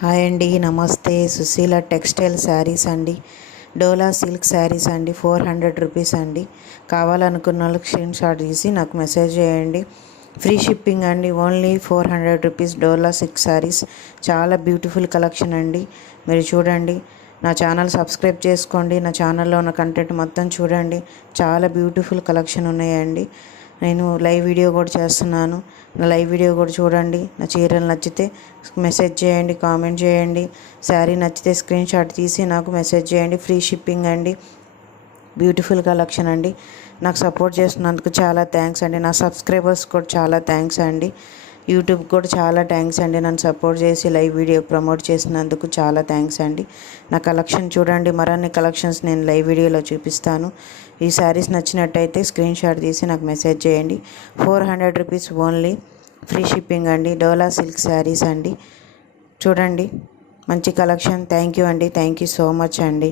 Hi అండి, నమస్తే. Susheela textile saris అండి, డోలా సిల్క్ శారీస్ అండి. 400 రూపీస్ అండి. కావాలనుకున్న వాళ్ళకి స్క్రీన్ షాట్ తీసి నాకు మెసేజ్ చేయండి. ఫ్రీ షిప్పింగ్ అండి. ఓన్లీ 400 రూపీస్ డోలా సిల్క్ శారీస్. చాలా బ్యూటిఫుల్ కలెక్షన్ అండి. మీరు చూడండి. నా ఛానల్ సబ్స్క్రైబ్ చేసుకోండి. నా ఛానల్లో ఉన్న కంటెంట్ మొత్తం చూడండి. చాలా బ్యూటిఫుల్ కలెక్షన్ ఉన్నాయండి. నేను లైవ్ వీడియో కూడా చేస్తున్నాను. నా లైవ్ వీడియో కూడా చూడండి. నా చీరలు నచ్చితే మెసేజ్ చేయండి, కామెంట్ చేయండి. శారీ నచ్చితే స్క్రీన్ షాట్ తీసి నాకు మెసేజ్ చేయండి. ఫ్రీ షిప్పింగ్ అండి. బ్యూటిఫుల్ కలెక్షన్ అండి. నాకు సపోర్ట్ చేస్తున్నందుకు చాలా థ్యాంక్స్ అండి. నా సబ్స్క్రైబర్స్ కూడా చాలా థ్యాంక్స్ అండి. యూట్యూబ్ కూడా చాలా థ్యాంక్స్ అండి. నన్ను సపోర్ట్ చేసి లైవ్ వీడియో ప్రమోట్ చేసినందుకు చాలా థ్యాంక్స్ అండి. నా కలెక్షన్ చూడండి. మరిన్ని కలెక్షన్స్ నేను లైవ్ వీడియోలో చూపిస్తాను. ఈ శారీస్ నచ్చినట్టయితే స్క్రీన్ షాట్ తీసి నాకు మెసేజ్ చేయండి. 400 రూపీస్ ఓన్లీ. ఫ్రీ షిప్పింగ్ అండి. డోలా సిల్క్ శారీస్ అండి. చూడండి, మంచి కలెక్షన్. థ్యాంక్ యూ అండి. థ్యాంక్ యూ సో మచ్ అండి.